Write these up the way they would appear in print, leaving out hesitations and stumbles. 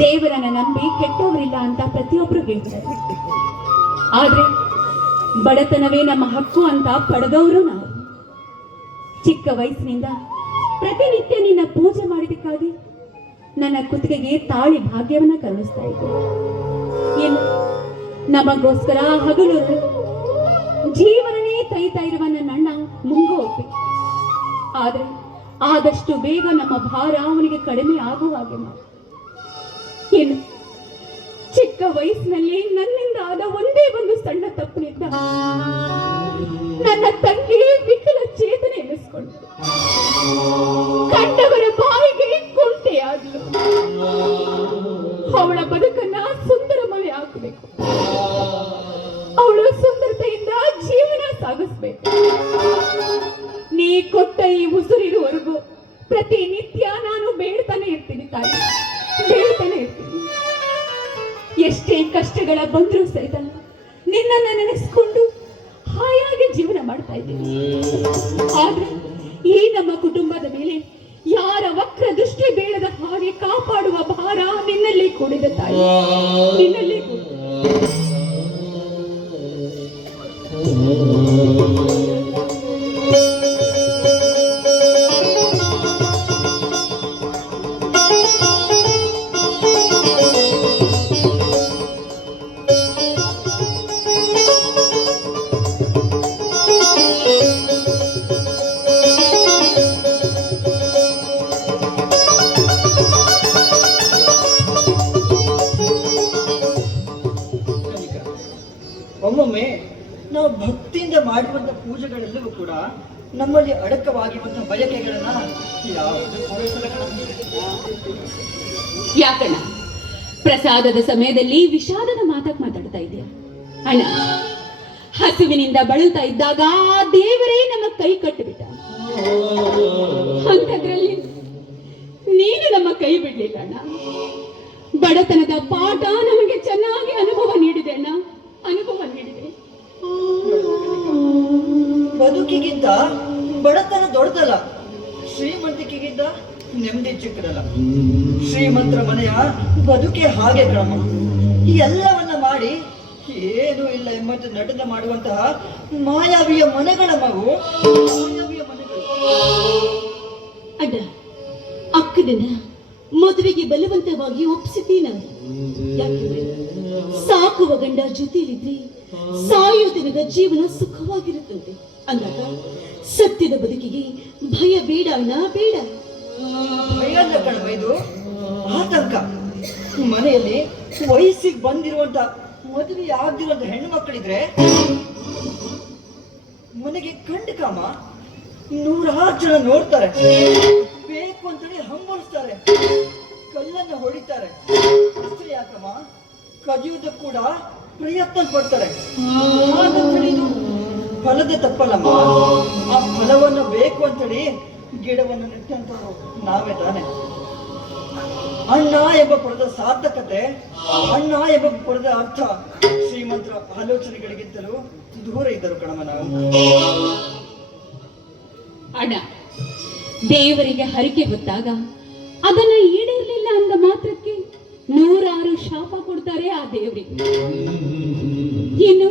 ದೇವರನ್ನ ನಂಬಿ ಕೆಟ್ಟವರಿಲ್ಲ ಅಂತ ಪ್ರತಿಯೊಬ್ರು ಹೇಳ್ತಾರೆ. ಆದ್ರೆ ಬಡತನವೇ ನಮ್ಮ ಹಕ್ಕು ಅಂತ ಪಡೆದವರು ನಾವು. ಚಿಕ್ಕ ವಯಸ್ಸಿನಿಂದ ಪ್ರತಿನಿತ್ಯ ನಿನ್ನ ಪೂಜೆ ಮಾಡಿದಕ್ಕಾಗಿ ನನ್ನ ಕುತ್ತಿಗೆಗೆ ತಾಳಿ ಭಾಗ್ಯವನ್ನ ಕರುಣಿಸ್ತಾ ಇದ್ದೆ. ಏನು ನಮಗೋಸ್ಕರ ಹಗಲು ಜೀವನನೇ ತೈತಾ ಇರುವ ನನ್ನ ಅಣ್ಣ ಮುಂಗೋಪಿ. ಆದ್ರೆ ಆದಷ್ಟು ಬೇಗ ನಮ್ಮ ಭಾರ ಅವನಿಗೆ ಕಡಿಮೆ ಆಗುವ ಹಾಗೆ ಮಾಡಿ. ಏನು ಚಿಕ್ಕ ವಯಸ್ಸಿನಲ್ಲಿ ನನ್ನಿಂದ ಆದ ಒಂದೇ ಒಂದು ಸಣ್ಣ ತಪ್ಪಿನಿಂದ ನನ್ನ ತಂಗಿ ವಿಕಲ ಚೇತನೆ ಎನಿಸ್ಕೊಂಡು ಕಂಡವರ ಬಾಯಿಗೆ ಕೊಂಟೆಯಾದ್ಲು. ಅವಳ ಬದುಕನ್ನ ಸುಂದರಮಯ ಹಾಕಬೇಕು, ಅವಳು ಸುಂದರತೆಯಿಂದ ಜೀವನ ಸಾಗಿಸ್ಬೇಕು. ನೀ ಕೊಟ್ಟ ಈ ಉಸಿರಿರುವವರೆಗೂ ಪ್ರತಿನಿತ್ಯ ನಾನು ಬೇಡ್ತಾನೆ ಇರ್ತೀನಿ ತಾಯಿ, ಬೇಡ್ತಾನೆ ಇರ್ತೀನಿ. ಎಷ್ಟೇ ಕಷ್ಟಗಳ ಬಂದರೂ ಸಹಿತ ನಿನ್ನನ್ನು ನೆನೆಸ್ಕೊಂಡು ಹಾಯಾಗಿ ಜೀವನ ಮಾಡ್ತಾ ಇದ್ದೀನಿ. ಆದ್ರೆ ಈ ನಮ್ಮ ಕುಟುಂಬದ ಮೇಲೆ ಯಾರ ವಕ್ರ ದೃಷ್ಟಿ ಬೇಡದ ಹಾಗೆ ಕಾಪಾಡುವ ಭಾರ ನಿನ್ನಲ್ಲಿ ಕೂಡಿದೆ ತಾಯಿ, ನಿನ್ನಲ್ಲಿ ಕೂಡಿದೆ. ಒಮ್ಮೊಮ್ಮೆ ನಾವು ಭಕ್ತಿಯಿಂದ ಮಾಡುವಂತ ಪೂಜೆಗಳೆಲ್ಲವೂ ಕೂಡ ನಮ್ಮಲ್ಲಿ ಅಡಕವಾಗಿರುವಂತಹ ಬಯಕೆಗಳನ್ನ ಯಾಕಣ್ಣ ಪ್ರಸಾದದ ಸಮಯದಲ್ಲಿ ವಿಷಾದದ ಮಾತಾಡ್ತಾ ಇದೆಯಾ ಅಣ್ಣ? ಹಸಿವಿನಿಂದ ಬಳಲ್ತಾ ಇದ್ದಾಗ ಆ ದೇವರೇ ನಮ್ಮ ಕೈ ಕಟ್ಟಿಬಿಟ್ಟ. ಅಂಥದ್ರಲ್ಲಿ ನೀನು ನಮ್ಮ ಕೈ ಬಿಡ್ಲಿಲ್ಲ ಅಣ್ಣ. ಬಡತನದ ಪಾಠ ನಮಗೆ ಚೆನ್ನಾಗಿ ಅನುಭವ ನೀಡಿದೆ ಅಣ್ಣ, ಅನುಭವ ನೀಡಿದೆ. ಬದುಕಿಗಿಂತ ಬಡತನ ದೊಡ್ಡದಲ್ಲ, ಶ್ರೀಮಂತಿಕೆಗಿಂತ ನೆಮ್ಮದಿ ಚಿಕ್ಕದಲ್ಲ. ಶ್ರೀಮಂತರ ಮನೆಯ ಬದುಕೆ ಹಾಗೆ ಕ್ರಮ. ಈ ಎಲ್ಲವನ್ನ ಮಾಡಿ ಏನೂ ಇಲ್ಲ ಎಂಬಂತೆ ನಟನೆ ಮಾಡುವಂತಹ ಮಾಯಾವಿಯ ಮನೆಗಳ ಮಗು, ಮಾಯಾವಿಯ ಮನೆಗಳು. ಅಡ್ಡ ಅಕ್ಕದನ್ನ ಮದುವೆಗೆ ಬಲವಂತವಾಗಿ ಒಪ್ಪಿಸಿದ್ದೀ ನಾನು. ಯಾಕಂದ್ರೆ ಸಾಕುವ ಗಂಡ ಜೊತೆಯಲ್ಲಿದ್ರೆ ಸಾಯೋ ದಿನದ ಜೀವನ ಸುಖವಾಗಿರುತ್ತಂತೆ ಅಂದಾಗ ಸತ್ಯದ ಬದುಕಿಗೆ ಭಯ ಬೇಡ ಅಣ್ಣ, ಬೇಡ. ಭಯ ಅಲ್ಲ ಕಣವ, ಇದು ಆತಂಕ. ಮನೆಯಲ್ಲಿ ವಯಸ್ಸಿಗೆ ಬಂದಿರುವಂತ ಮದುವೆ ಆಗದಿರುವಂತ ಹೆಣ್ಣು ಮಕ್ಕಳಿದ್ರೆ ಮನೆಗೆ ಕಂಡು ಕಾಮ 100 ಜನ ನೋಡ್ತಾರೆ, ಬೇಕು ಅಂತೇಳಿ ಹಂಬಲಿಸ್ತಾರೆ, ಕಲ್ಲನ್ನ ಹೊಡಿತಾರೆ. ಅಷ್ಟೇ ಯಾಕಮ್ಮ, ಕದಿಯುವುದಕ್ಕೆ ಕೂಡ ಪ್ರಯತ್ನ ಪಡ್ತಾರೆ. ಹಾಗಂತೇಳಿ ಇದು ಫಲದ ತಪ್ಪಲ್ಲಮ್ಮ. ಆ ಫಲವನ್ನು ಬೇಕು ಅಂತೇಳಿ ಗಿಡವನ್ನು ನೆಟ್ಟಂತ ನಾವೇ ತಾನೆ. ಅಣ್ಣ ಎಂಬ ಪದದ ಸಾರ್ಥಕತೆ, ಅಣ್ಣ ಎಂಬ ಪದದ ಅರ್ಥ ಶ್ರೀಮಂತರ ಆಲೋಚನೆಗಳಿಗಿಂತಲೂ ದೂರ ಇದ್ದರು ಕಣಮ್ಮ ನಾವು. ಅಣ್ಣ, ದೇವರಿಗೆ ಹರಿಕೆ ಹೊತ್ತಾಗ ಅದನ್ನ ಈಡೇರ್ಲಿಲ್ಲ ಅಂದ ಮಾತ್ರಕ್ಕೆ 100 ಶಾಪ ಕೊಡ್ತಾರೆ ಆ ದೇವರಿಗೆ. ಇನ್ನು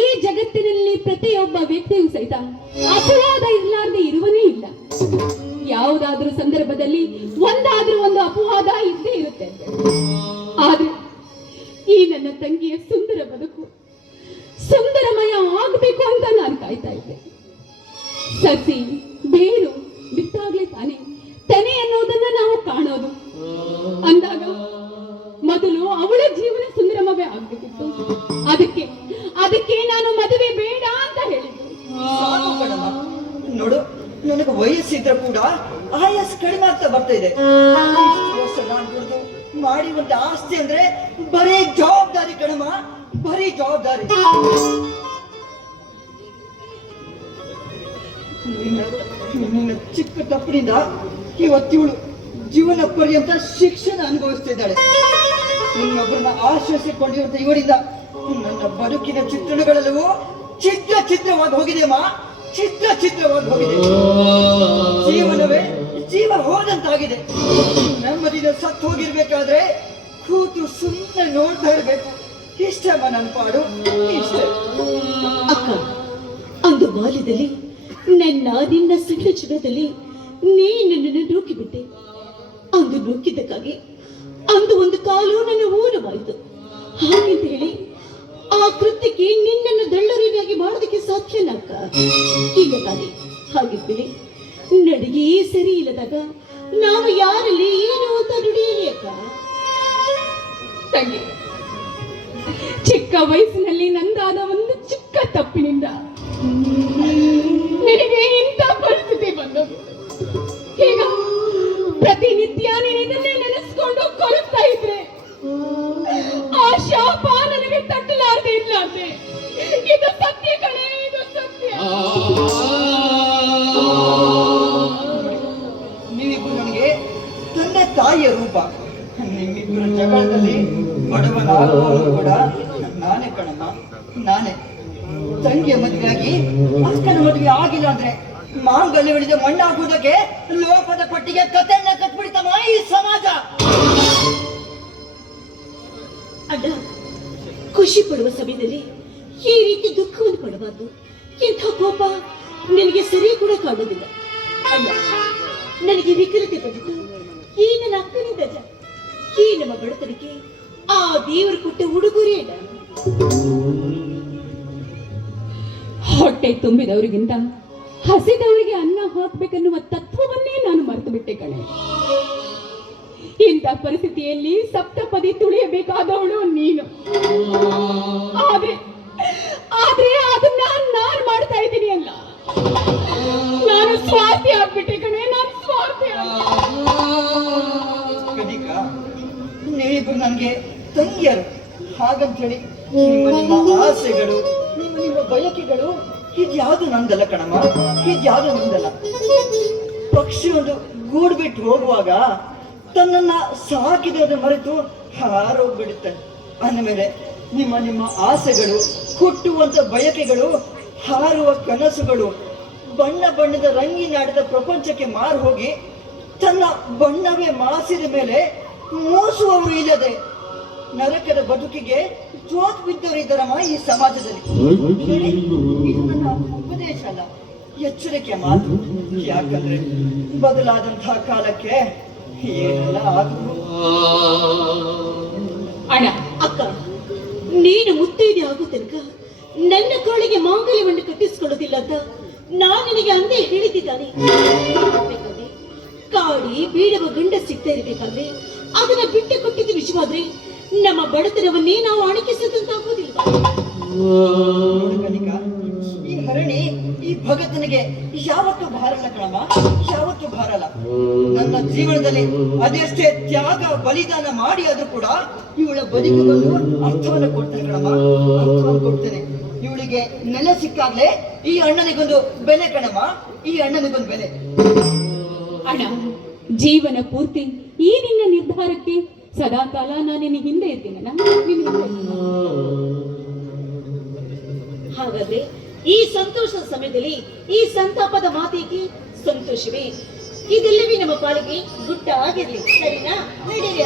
ಈ ಜಗತ್ತಿನಲ್ಲಿ ಪ್ರತಿಯೊಬ್ಬ ವ್ಯಕ್ತಿಯೂ ಸಹಿತ ಅಪವಾದ ಇರಲಾರ್ದೆ ಇರುವನೇ ಇಲ್ಲ. ಯಾವುದಾದ್ರೂ ಸಂದರ್ಭದಲ್ಲಿ ಒಂದಾದ್ರೂ ಒಂದು ಅಪವಾದ ಇದ್ದೇ ಇರುತ್ತೆ. ಆದ್ರೆ ಈ ನನ್ನ ತಂಗಿಯ ಸುಂದರ ಬದುಕು ಸುಂದರಮಯ ಆಗ್ಬೇಕು ಅಂತ ನಾನು ಕಾಯ್ತಾ ಇದ್ದೆ. ಸಸಿ ಬೇರು ಬಿಟ್ಟಾಗ್ಲೇ ತಾನೇ ತೆನೆ ಅನ್ನೋದನ್ನ ನಾವು ಕಾಣೋದು. ಅಂದಾಗ ಮೊದಲು ಅವಳ ಜೀವನ ಸುಂದರಮವೇ ಆಗ್ಬೇಕಿತ್ತು. ಅದಕ್ಕೆ ನಾನು ಮದುವೆ ಬೇಡ ಅಂತ ಹೇಳಿದ್ದೆ. ನೋಡು, ನನಗೆ ವಯಸ್ಸಿದ್ರೆ ಕೂಡ ಆಯಾಸ ಕಡಿಮೆ ಆಗ್ತಾ ಬರ್ತಾ ಇದೆ. ಮಾಡಿರುವಂತ ಆಸ್ತಿ ಅಂದ್ರೆ ಬರೀ ಜವಾಬ್ದಾರಿ ಕಣಮ್ಮ, ಬರೀ ಜವಾಬ್ದಾರಿ. ನಿನ್ನ ಚಿಕ್ಕ ತಪ್ಪಿನಿಂದ ಇವತ್ತಿವಳು ಜೀವನ ಪರ್ಯಂತ ಶಿಕ್ಷಣ ಅನುಭವಿಸ್ತಿದ್ದಾಳೆ. ಇನ್ನೊಬ್ಬರನ್ನ ಆಶ್ರಯಿಸಿಕೊಂಡಿರುವಂತ ಇವರಿಂದ ನನ್ನ ಬದುಕಿನ ಚಿತ್ರಣಗಳೆಲ್ಲವೂ ಚಿತ್ರವಾಗಿ ಹೋಗಿದೆ ಅಮ್ಮ, ಚಿತ್ರವಾಗಿ ಹೋಗಿದೆ. ಜೀವನವೇ ಜೀವ ಹೋದಂತಾಗಿದೆ. ನೆಮ್ಮದಿನ ಸತ್ತು ಹೋಗಿರ್ಬೇಕಾದ್ರೆ ಕೂತು ಸುಮ್ಮನೆ ನೋಡ್ತಾ ಇರ್ಬೇಕು. ಇಷ್ಟಮ್ಮ ನನ್ನ ಪಾಡು, ಇಷ್ಟೇ. ಅಕ್ಕ, ಅಂದು ಬಾಲ್ಯದಲ್ಲಿ ನಿನ್ನ ಸಣ್ಣ ಚಿನ್ನದಲ್ಲಿ ನೀ ನನ್ನನ್ನು ನೂಕಿಬಿಟ್ಟೆ. ಅಂದು ನೂಕಿದ್ದಕ್ಕಾಗಿ ಅಂದು ಒಂದು ಕಾಲು ನನ್ನ ಊನವಾಯಿತು. ಹಾಗೆಂತ ಹೇಳಿ ಆ ಕೃತ್ಯಕ್ಕೆ ನಿನ್ನನ್ನು ದಳ್ಳರಿಯಾಗಿ ಮಾಡೋದಕ್ಕೆ ಸಾಧ್ಯನ ಅಕ್ಕ? ಇಲ್ಲ ತಾನೆ. ಹಾಗಿದ್ಮೇಲೆ ನಡಿಗೆ ಸರಿ ಇಲ್ಲದಾಗ ನಾವು ಯಾರಲ್ಲಿ ಏನು ಅಂತ ನುಡಿಯಲಿ ಅಕ್ಕ? ತಂಗಿ, ಚಿಕ್ಕ ವಯಸ್ಸಿನಲ್ಲಿ ನಂದಾದ ಒಂದು ಚಿಕ್ಕ ತಪ್ಪಿನಿಂದ ನಿನಗೆ ಇಂಥ ಪರಿಸ್ಥಿತಿ ಬಂದದ್ದು. ಈಗ ಪ್ರತಿನಿತ್ಯ ನೀನು ಇದನ್ನೇ ನೆನೆಸ್ಕೊಂಡು ಕೊರಗ್ತಾ ಇದ್ರೆ ಆ ಶಾಪ ನನಗೆ ತಟ್ಟಲಾರ್ದೆ ಇರ್ಲಾರ್ದೆ. ಇದು ಸತ್ಯ ಕಣೆ, ಇದು ಸತ್ಯ. ನೀವಿಬ್ರು ನನಗೆ ತಂದೆ ತಾಯಿಯ ರೂಪ. ನಿಮ್ಮಿಬ್ಬರ ಜಗಳದಲ್ಲಿ ಬಡವನಾಗುವವನು ಕೂಡ ನಾನೇ ಕಣಮ್ಮ, ನಾನೇ. ತಂಗಿಯ ಮದುವೆಯಾಗಿ ಅಕ್ಕನ ಮದುವೆ ಆಗಿಲ್ಲ ಅಂದ್ರೆ ಮಾಂಗಲ್ಯ ಹಿಡಿದ ಮಣ್ಣಾಗುವುದಕ್ಕೆ ಲೋಪದ ಪಟ್ಟಿಗೆ ಕಥೆಯನ್ನ ಕಟ್ಬಿಡ್ತಮ್ಮ ಈ ಸಮಾಜ. ಅಣ್ಣ, ಖುಷಿ ಪಡುವ ಸಮಯದಲ್ಲಿ ಈ ರೀತಿ ದುಃಖವನ್ನು ಪಡಬಾರ್ದು. ಇಂಥ ಕೋಪ ನನಗೆ ಸರಿ ಕೂಡ ಕಾಣುವುದಿಲ್ಲ. ಅಣ್ಣ, ನನಗೆ ವಿಕಲತೆ ಬಂದಿದ್ದು ಈ ನನ್ನ ಅಕ್ಕನಿಂದಲ್ಲ. ಈ ನಮ್ಮ ಬಡತನಕ್ಕೆ ಆ ದೇವರು ಕೊಟ್ಟ ಉಡುಗೊರೆ ಅಲ್ಲ. ಹೊಟ್ಟೆ ತುಂಬಿದವರಿಗಿಂತ ಹಸಿದವರಿಗೆ ಅನ್ನ ಹಾಕ್ಬೇಕನ್ನುವ ತತ್ವವನ್ನೇ ನಾನು ಮರೆತು ಬಿಟ್ಟೆ ಕಣೆ. ಇಂಥ ಪರಿಸ್ಥಿತಿಯಲ್ಲಿ ಸಪ್ತಪದಿ ತುಳಿಯಬೇಕಾದವಳು ನೀನು. ಆದ್ರೆ ಅದನ್ನ ನಾನು ಮಾಡ್ತಾ ಇದ್ದೀನಿ ಅಲ್ಲ. ನಾನು ಸ್ವಾರ್ಥಿ ಆಗ್ಬಿಟ್ಟೆ ಕಣೆ, ನಾನು ಸ್ವಾರ್ಥಿ. ಕನಿಕ, ನೀವಿಬ್ರು ನನಗೆ ತಂಗಿಯರು. ಹಾಗಂತೇಳಿ ನಿಮ್ಮ ಆಸೆಗಳು, ನಿಮ್ಮ ಬಯಕೆಗಳು ಇದ್ಯಾವುದು ನಂದಲ್ಲ ಕಣಮ್ಮ, ಇದ್ಯಾವುದು ನಂದಲ್ಲ. ಪಕ್ಷಿ ಒಂದು ಗೂಡು ಬಿಟ್ಟು ಹೋಗುವಾಗ ತನ್ನನ್ನ ಸಾಕಿದೋದು ಮರೆತು ಹಾರೋಗ್ಬಿಡುತ್ತೆ. ಅಂದಮೇಲೆ ನಿಮ್ಮ ಆಸೆಗಳು, ಹುಟ್ಟುವಂತ ಬಯಕೆಗಳು, ಹಾರುವ ಕನಸುಗಳು ಬಣ್ಣ ಬಣ್ಣದ ರಂಗಿನಾಡಿದ ಪ್ರಪಂಚಕ್ಕೆ ಮಾರು ಹೋಗಿ ತನ್ನ ಬಣ್ಣವೇ ಮಾಸಿದ ಮೇಲೆ ಮೂಸುವವರು ಇಲ್ಲದೆ ನರಕದ ಬದುಕಿಗೆ ಜೋತ್ ಬಿದ್ದವರಿದ್ದಾರಮ್ಮ ಈ ಸಮಾಜದಲ್ಲಿ. ಇದು ನನ್ನ ಉಪದೇಶ ಅಲ್ಲ, ಎಚ್ಚರಿಕೆಯ ಮಾತು. ಯಾಕಂದ್ರೆ ಬದಲಾದಂತಹ ಕಾಲಕ್ಕೆ ಏನೆಲ್ಲ ಆದರೂ. ಅಣ್ಣ, ಅಕ್ಕ, ನೀನು ಮುತ್ತೈದೆ ಆಗೋ ತನಕ ನನ್ನ ಕಾಳಿಗೆ ಮಾಂಗಲ್ಯವನ್ನು ಕಟ್ಟಿಸಿಕೊಳ್ಳೋದಿಲ್ಲ ಅಂತ ನಾನು ನಿನಗೆ ಅಂದೇ ಹೇಳಿದ್ದಾನೆ. ಕಾಡಿ ಬೀಳುವ ಗಂಡ ಸಿಗ್ತಾ ಇರಬೇಕಾದ್ರೆ ಅದನ್ನ ಬಿಟ್ಟು ಕೊಟ್ಟಿದ್ದು ವಿಷಯವಾದ್ರೆ ನಮ್ಮ ಬಡತನವನ್ನೇ ನಾವು ಅಣಕಿಸಿದಂತಾಗೋದಿಲ್ಲ. ಈ ಹರಣಿ ಈ ಭಗತನಿಗೆ ಯಾವತ್ತೂ ಭಾರಲ್ಲ ಕಣಮ್ಮ, ಯಾವತ್ತೂ ಭಾರಲ್ಲ. ನನ್ನ ಜೀವನದಲ್ಲಿ ಅದೆಷ್ಟೇ ತ್ಯಾಗ ಬಲಿದಾನ ಮಾಡಿ ಆದ್ರೂ ಕೂಡ ಇವಳ ಬದುಕಿಗೊಂದು ಅರ್ಥವನ್ನು ಕೊಡ್ತೇನೆ ಕಣಮ್ಮ, ಅರ್ಥವನ್ನು ಕೊಡ್ತೇನೆ. ಇವಳಿಗೆ ನೆಲೆ ಸಿಕ್ಕಾಗ್ಲೇ ಈ ಅಣ್ಣನಿಗೊಂದು ಬೆಲೆ ಕಣಮ್ಮ, ಈ ಅಣ್ಣನಿಗೊಂದು ಬೆಲೆ. ಅಣ್ಣ, ಜೀವನ ಪೂರ್ತಿ ಈ ನಿನ್ನ ನಿರ್ಧಾರಕ್ಕೆ ಸದಾಕಾಲ ನಾನು ನಿನ್ನ ಹಿಂದೆ ಇರ್ತೀನಲ್ಲ. ಹಾಗಾದ್ರೆ ಈ ಸಂತೋಷದ ಸಮಯದಲ್ಲಿ ಈ ಸಂತಾಪದ ಮಾತಿಗೆ ಸಂತೋಷವೇ. ಇದೆಲ್ಲವೇ ನಮ್ಮ ಪಾಲಿಗೆ ಗುಡ್ಡ ಆಗಿರ್ಲಿ, ಸರಿನಾ? ನಡೀರಿ.